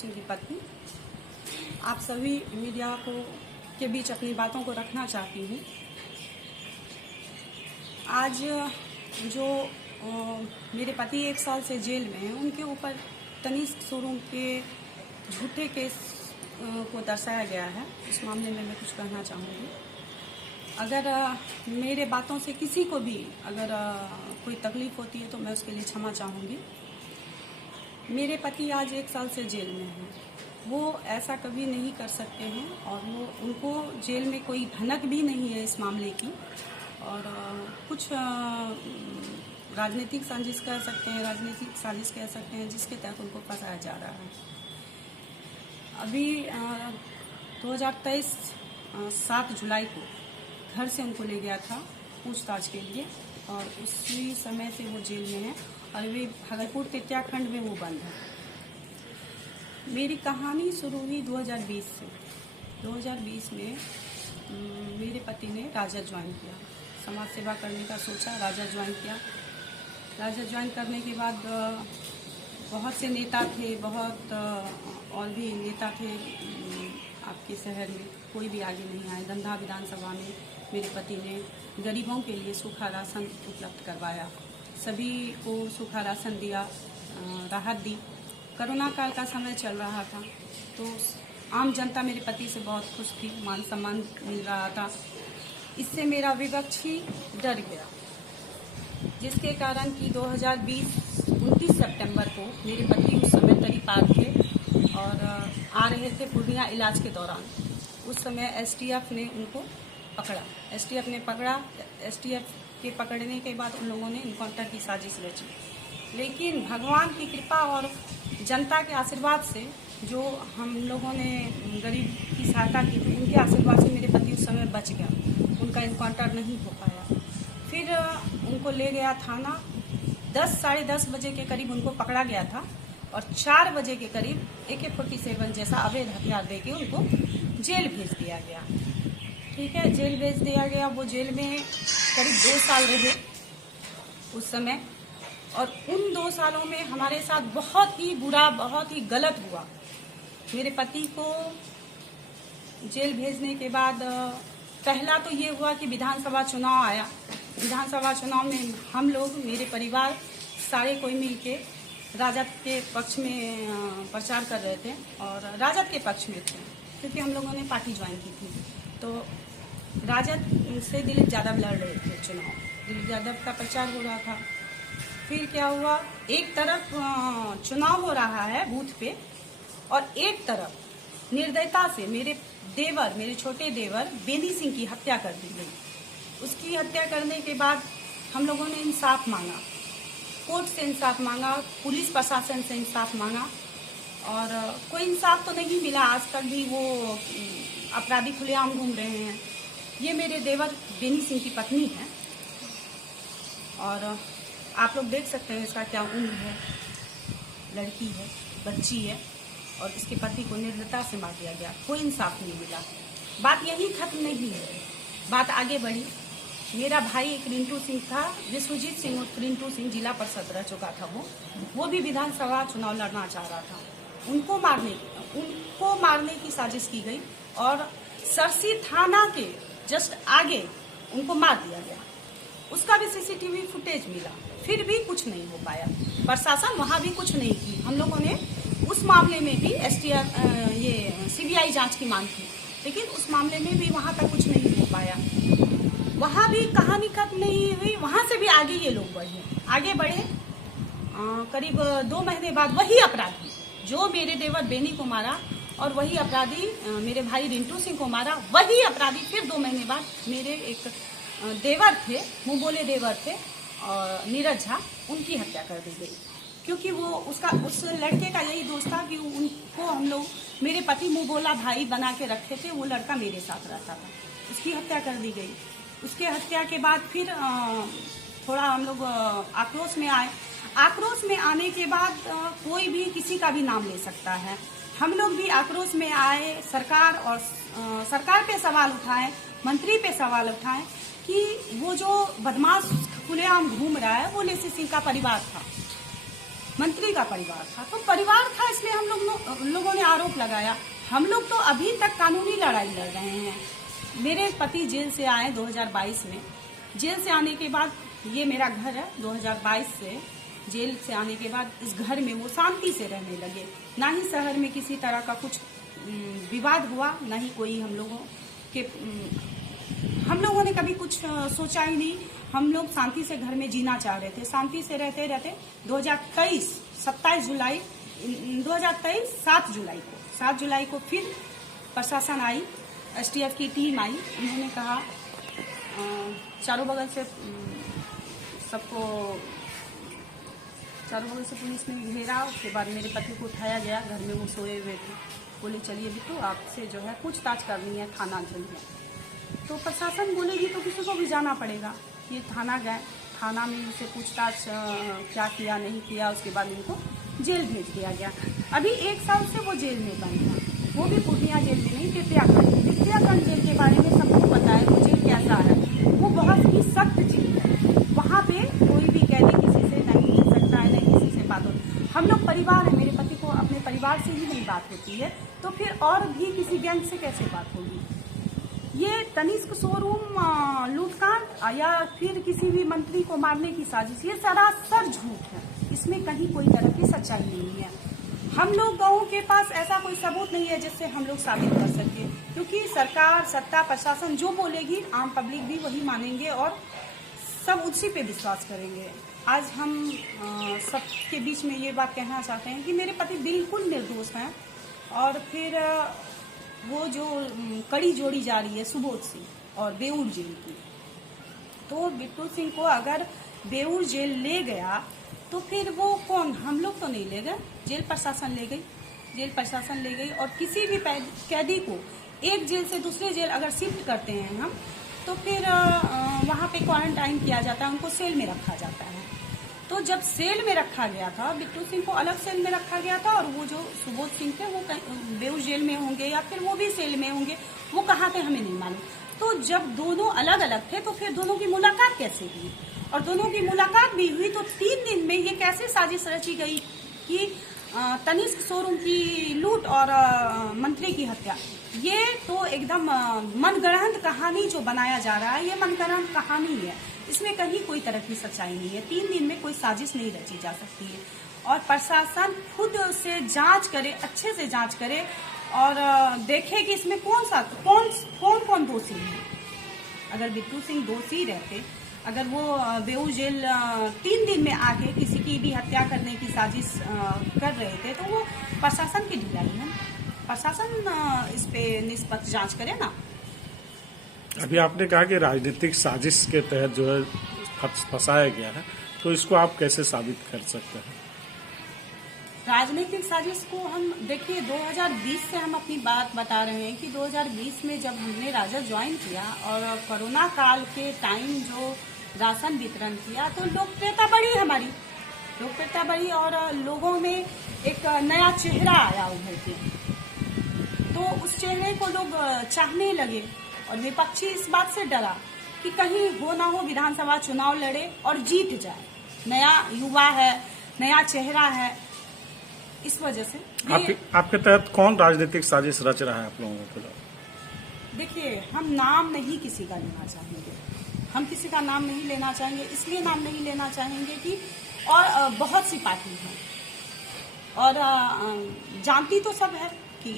सिंह की पत्नी। आप सभी मीडिया को के बीच अपनी बातों को रखना चाहती हूँ। आज जो मेरे पति 1 साल से जेल में हैं, उनके ऊपर तनिष्क शोरूम के झूठे केस को दर्शाया गया है। इस मामले में मैं कुछ कहना चाहूँगी। अगर मेरे बातों से किसी को भी अगर कोई तकलीफ होती है तो मैं उसके लिए क्षमा चाहूँगी। मेरे पति आज 1 साल से जेल में हैं। वो ऐसा कभी नहीं कर सकते हैं और वो उनको जेल में कोई भनक भी नहीं है इस मामले की। और कुछ राजनीतिक साजिश कह सकते हैं, जिसके तहत उनको फंसाया जा रहा है। अभी 2023 7 जुलाई को घर से उनको ले गया था पूछताछ के लिए और उसी समय से वो जेल में है और अभी भागलपुर तृतीया खंड में वो बंद है। मेरी कहानी शुरू हुई 2020 से। 2020 में मेरे पति ने राजद ज्वाइन किया, समाज सेवा करने का सोचा, राजद ज्वाइन किया। राजद ज्वाइन करने के बाद बहुत से नेता थे, बहुत और भी नेता थे आपके शहर में, कोई भी आगे नहीं आए। दंधा विधानसभा में मेरे पति ने गरीबों के लिए सूखा राशन उपलब्ध करवाया, सभी को सूखा राशन दिया, राहत दी। कोरोना काल का समय चल रहा था तो आम जनता मेरे पति से बहुत खुश थी, मान सम्मान मिल रहा था। इससे मेरा विपक्ष ही डर गया, जिसके कारण कि 2020 29 सितंबर को मेरे पति उस समय तरीपार थे और आ रहे थे पूर्णिया इलाज के दौरान। उस समय एसटीएफ ने उनको पकड़ा। एसटीएफ ने पकड़ा। एसटीएफ के पकड़ने के बाद उन लोगों ने इनकाउंटर की साजिश रची। लेकिन भगवान की कृपा और जनता के आशीर्वाद से, जो हम लोगों ने गरीब की सहायता की थी, उनके आशीर्वाद से मेरे पति उस समय बच गया। उनका इनकाउंटर नहीं हो पाया। फिर उनको ले गया थाना। 10 साढ़े 10 बजे के करीब उनको पकड़ा गया था और 4 बजे के करीब AK-47 जैसा अवैध हथियार देके उनको जेल भेज दिया गया। ठीक है, जेल भेज दिया गया। वो जेल में करीब 2 साल रहे उस समय और उन 2 सालों में हमारे साथ बहुत ही बुरा, बहुत ही गलत हुआ। मेरे पति को जेल भेजने के बाद पहला तो ये हुआ कि विधानसभा चुनाव आया। विधानसभा चुनाव में हम लोग, मेरे परिवार सारे कोई मिल के राजद के पक्ष में प्रचार कर रहे थे और राजद के पक्ष में थे, क्योंकि हम लोगों ने पार्टी ज्वाइन की थी। तो राजद से दिलीप यादव लड़ रहे थे चुनाव, दिलीप यादव का प्रचार हो रहा था। फिर क्या हुआ, एक तरफ चुनाव हो रहा है बूथ पे और एक तरफ निर्दयता से मेरे छोटे देवर बेनी सिंह की हत्या कर दी गई। उसकी हत्या करने के बाद हम लोगों ने इंसाफ मांगा, कोर्ट से इंसाफ मांगा, पुलिस प्रशासन से इंसाफ मांगा और कोई इंसाफ तो नहीं मिला। आज तक भी वो अपराधी खुलेआम घूम रहे हैं। ये मेरे देवर बेनी सिंह की पत्नी है और आप लोग देख सकते हैं इसका क्या उम्र है, लड़की है, बच्ची है और इसके पति को निर्दयता से मार दिया गया। कोई इंसाफ नहीं मिला। बात यही खत्म नहीं है, बात आगे बढ़ी। मेरा भाई एक रिंटू सिंह था, विश्वजीत सिंह और रिंटू सिंह जिला परिषद रह चुका था। वो भी विधानसभा चुनाव लड़ना चाह रहा था। उनको मारने की साजिश की गई और सरसी थाना के जस्ट आगे उनको मार दिया गया। उसका भी CCTV फुटेज मिला, फिर भी कुछ नहीं हो पाया। प्रशासन वहाँ भी कुछ नहीं की। हम लोगों ने उस मामले में भी CBI जांच की मांग की, लेकिन उस मामले में भी वहाँ तक कुछ नहीं हो पाया। वहाँ भी कहानी खत्म नहीं हुई। वहाँ से भी आगे ये लोग आगे बढ़े। करीब 2 महीने बाद वही अपराधी जो मेरे देवर बेनी को मारा और वही अपराधी मेरे भाई रिंटू सिंह को मारा, वही अपराधी फिर 2 महीने बाद मेरे एक देवर थे, मुँह बोले देवर थे और नीरज झा, उनकी हत्या कर दी गई। क्योंकि वो उस लड़के का यही दोस्त था कि उनको हम लोग, मेरे पति मुँह बोला भाई बना के रखे थे। वो लड़का मेरे साथ रहता था, उसकी हत्या कर दी गई। उसके हत्या के बाद फिर थोड़ा हम लोग आक्रोश में आए। आक्रोश में आने के बाद कोई भी किसी का भी नाम ले सकता है। हम लोग भी आक्रोश में आए, सरकार पे सवाल उठाए, मंत्री पे सवाल उठाए कि वो जो बदमाश खुलेआम घूम रहा है वो लेसी सिंह का परिवार था। मंत्री का परिवार था। तो परिवार था इसलिए लोगों ने आरोप लगाया। हम लोग तो अभी तक कानूनी लड़ाई लड़ रहे हैं। मेरे पति जेल से आए 2022 में। जेल से आने के बाद ये मेरा घर है। 2022 से जेल से आने के बाद इस घर में वो शांति से रहने लगे। ना ही शहर में किसी तरह का कुछ विवाद हुआ, ना ही कोई हम लोगों ने कभी कुछ सोचा ही नहीं। हम लोग शांति से घर में जीना चाह रहे थे। शांति से रहते रहते 2023 27 जुलाई 2023 7 जुलाई को फिर प्रशासन आई, STF की टीम आई। उन्होंने कहा चारों बगल से पुलिस ने घेरा। उसके बाद मेरे पति को उठाया गया, घर में वो सोए हुए थे। बोले चलिए बिट्टू आपसे जो है पूछताछ करनी है, थाना चलिए। तो प्रशासन बोलेगी तो किसी को भी जाना पड़ेगा। ये थाना गए, थाना में उनसे पूछताछ क्या किया नहीं किया, उसके बाद उनको जेल भेज दिया गया। अभी 1 साल से वो जेल में बंद है। वो भी पूर्णिया जेल में नहीं, टिटियागंज जेल के बारे में सबको पता है। वो जेल कैसा है, वो बहुत ही सख्त जेल है। वहाँ पे कोई भी कैदी किसी से नहीं मिल सकता है, नहीं किसी से बात होती। हम लोग परिवार है, मेरे पति को अपने परिवार से ही नहीं बात होती है, तो फिर और भी किसी गैंग से कैसे बात होगी। ये तनिष्क शोरूम लूटकांड या फिर किसी भी मंत्री को मारने की साजिश, ये सरासर झूठ है। इसमें कहीं कोई तरह की सच्चाई नहीं है। हम लोगों के पास ऐसा कोई सबूत नहीं है जिससे हम लोग साबित कर सके, क्योंकि सरकार, सत्ता, प्रशासन जो बोलेगी आम पब्लिक भी वही मानेंगे और सब उसी पे विश्वास करेंगे। आज हम सबके बीच में ये बात कहना चाहते हैं कि मेरे पति बिल्कुल निर्दोष हैं। और फिर वो जो कड़ी जोड़ी जा रही है सुबोध सिंह और बेऊर जेल की, तो बिट्टू सिंह को अगर बेऊर जेल ले गया तो फिर वो कौन, हम लोग तो नहीं ले गए, जेल प्रशासन ले गई। जेल प्रशासन ले गई और किसी भी कैदी को एक जेल से दूसरे जेल अगर शिफ्ट करते हैं हम, तो फिर वहाँ पे क्वारंटाइन किया जाता है, उनको सेल में रखा जाता है। तो जब सेल में रखा गया था, बिट्टू सिंह को अलग सेल में रखा गया था और वो जो सुबोध सिंह थे वो बेऊर जेल में होंगे या फिर वो भी सेल में होंगे, वो कहाँ थे हमें नहीं मालूम। तो जब दोनों अलग अलग थे तो फिर दोनों की मुलाकात कैसे हुई, और दोनों की मुलाकात भी हुई तो 3 दिन में ये कैसे साजिश रची गई कि तनिष्क शोरूम की लूट और मंत्री की हत्या। ये तो एकदम मनगढ़ंत कहानी जो बनाया जा रहा है, ये मनगढ़ंत कहानी है। इसमें कहीं कोई तरह की सच्चाई नहीं है। 3 दिन में कोई साजिश नहीं रची जा सकती है। और प्रशासन खुद से जांच करे, अच्छे से जांच करे और देखे कि इसमें कौन दोषी है। अगर बिट्टू सिंह दोषी रहते, अगर वो बेऊर जेल 3 दिन में आके किसी की भी हत्या करने की साजिश कर रहे थे, तो वो प्रशासन की ढिलाई है। प्रशासन इस पे निष्पक्ष जांच करे ना। अभी आपने कहा कि राजनीतिक साजिश के तहत जो है फंसाया गया है, तो इसको आप कैसे साबित कर सकते हैं? राजनीतिक साजिश को हम देखिए 2020 से हम अपनी बात बता रहे हैं कि 2020 में जब हमने राजद ज्वाइन किया और कोरोना काल के टाइम जो राशन वितरण किया, तो लोकप्रियता बढ़ी, हमारी लोकप्रियता बढ़ी और लोगों में एक नया चेहरा आया उभर के। तो उस चेहरे को लोग चाहने लगे और विपक्षी इस बात से डरा कि कहीं हो ना हो विधानसभा चुनाव लड़े और जीत जाए। नया युवा है, नया चेहरा है, इस वजह से आपके तहत कौन राजनीतिक साजिश रच रहा है आप लोगों के लिए? देखिए, हम नाम नहीं किसी का लेना चाहेंगे, हम किसी का नाम नहीं लेना चाहेंगे। इसलिए नाम नहीं लेना चाहेंगे कि और बहुत सी पार्टी हैं और जानती तो सब है कि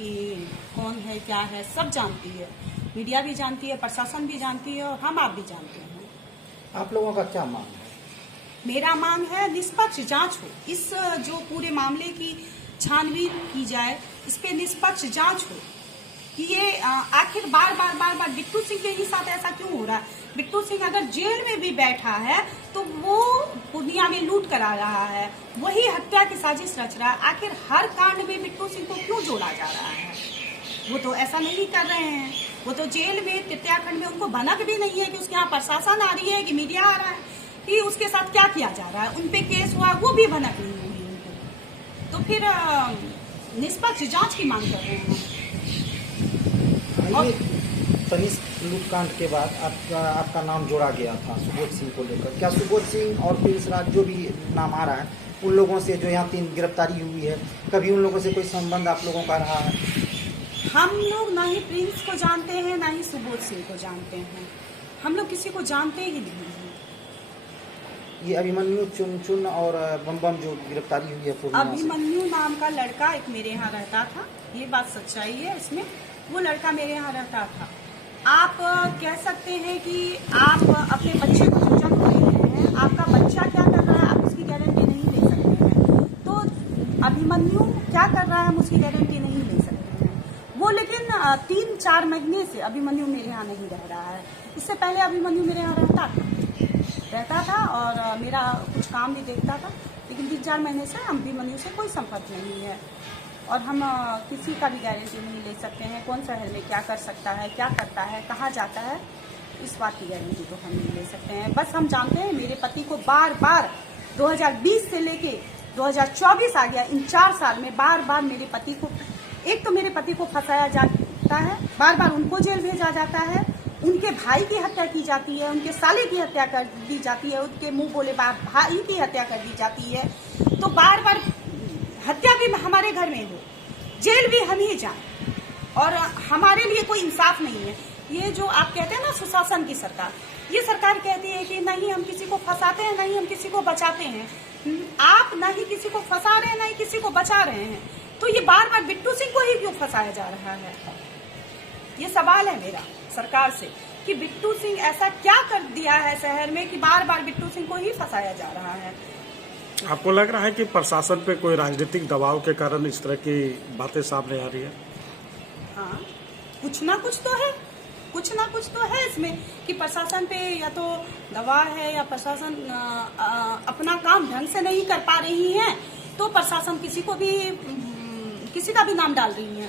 कौन है क्या है, सब जानती है, मीडिया भी जानती है, प्रशासन भी जानती है और हम आप भी जानते हैं। आप लोगों का क्या मांग है? मेरा मांग है निष्पक्ष जांच हो, इस जो पूरे मामले की छानबीन की जाए, इस पे निष्पक्ष जांच हो कि ये आखिर बार बार बिट्टू सिंह के ही साथ ऐसा क्यों हो रहा है। बिट्टू सिंह अगर जेल में भी बैठा है तो वो पूर्णिया में लूट करा रहा है, वही हत्या की साजिश रच रहा है। आखिर हर कांड में बिट्टू सिंह को क्यों जोड़ा जा रहा है? वो तो ऐसा नहीं कर रहे हैं, वो तो जेल में टिटियागंज में उनको भनक भी नहीं है कि उसके यहाँ प्रशासन आ रही है कि मीडिया आ रहा है कि उसके साथ क्या किया जा रहा है। उन पे केस हुआ, वो भी भनक नहीं हुई उनको। तो फिर निष्पक्ष जांच की मांग कर रहे हैं। तनिष्क लूटकांड के बाद आपका नाम जोड़ा गया था सुबोध सिंह को लेकर। क्या सुबोध सिंह और प्रिंस राज जो भी नाम आ रहा है, उन लोगों से जो यहाँ 3 गिरफ्तारी हुई है, कभी उन लोगों से कोई संबंध आप लोगों का रहा है? हम लोग ना ही प्रिंस को जानते हैं, ना ही सुबोध सिंह को जानते हैं। हम लोग किसी को जानते ही नहीं हैं। ये अभिमन्यु चुन और बम जो गिरफ्तारी हुई है पूर्णिया से। अभिमन्यु नाम का लड़का एक मेरे यहाँ रहता था, ये बात सच्चाई है इसमें। वो लड़का मेरे यहाँ रहता था। आप कह सकते हैं कि आप अपने बच्चे को जो जन्म दे रहे हैं, आपका बच्चा क्या कर रहा है आप उसकी गारंटी नहीं ले सकते हैं। तो अभिमन्यु क्या कर रहा है हम उसकी गारंटी नहीं ले सकते हैं। वो लेकिन 3-4 महीने से अभिमन्यु मेरे यहाँ नहीं रह रहा है। इससे पहले अभिमन्यु मेरे यहाँ रहता था और मेरा कुछ काम भी देखता था, लेकिन 3-4 महीने से अभिमन्यु से कोई संपर्क नहीं है। और हम किसी का भी गारंटी नहीं ले सकते हैं, कौन शहर में क्या कर सकता है, क्या करता है, कहाँ जाता है, इस बात की गारंटी तो हम नहीं ले सकते हैं। बस हम जानते हैं मेरे पति को बार बार 2020 से लेके 2024 आ गया, इन 4 साल में बार बार मेरे पति को, एक तो मेरे पति को फंसाया जाता है, बार बार उनको जेल भेजा जाता है, उनके भाई की हत्या की जाती है, उनके साले की हत्या कर दी जाती है, उनके मुंह बोले भाई की हत्या कर दी जाती है। तो बार बार हत्या भी हमारे घर में हो, जेल भी हम ही जाएं, और हमारे लिए कोई इंसाफ नहीं है। ये जो आप कहते हैं ना सुशासन की सरकार, ये सरकार कहती है कि नहीं हम किसी को फंसाते हैं, नहीं हम किसी को बचाते हैं। आप ना ही किसी को फंसा रहे हैं, ना ही किसी को बचा रहे हैं। तो ये बार बार बिट्टू सिंह को ही क्यों फंसाया जा रहा है? ये सवाल है मेरा सरकार से कि बिट्टू सिंह ऐसा क्या कर दिया है शहर में कि बार बार बिट्टू सिंह को ही फंसाया जा रहा है। आपको लग रहा है कि प्रशासन पे कोई राजनीतिक दबाव के कारण इस तरह की बातें सामने आ रही है? हाँ, कुछ ना कुछ तो है, कुछ ना कुछ तो है इसमें कि प्रशासन पे या तो दबाव है या प्रशासन अपना काम ढंग से नहीं कर पा रही है, तो प्रशासन किसी का भी नाम डाल रही है।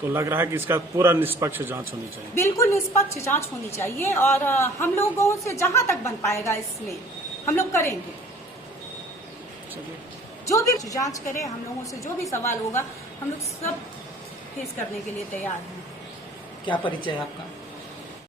तो लग रहा है कि इसका पूरा निष्पक्ष जांच होनी चाहिए। बिल्कुल निष्पक्ष जांच होनी चाहिए, और हम लोगों से जहां तक बन पाएगा इसमें हम लोग करेंगे। जो भी जांच करे, हम लोगों से जो भी सवाल होगा हम लोग सब फेस करने के लिए तैयार हैं। क्या परिचय है आपका?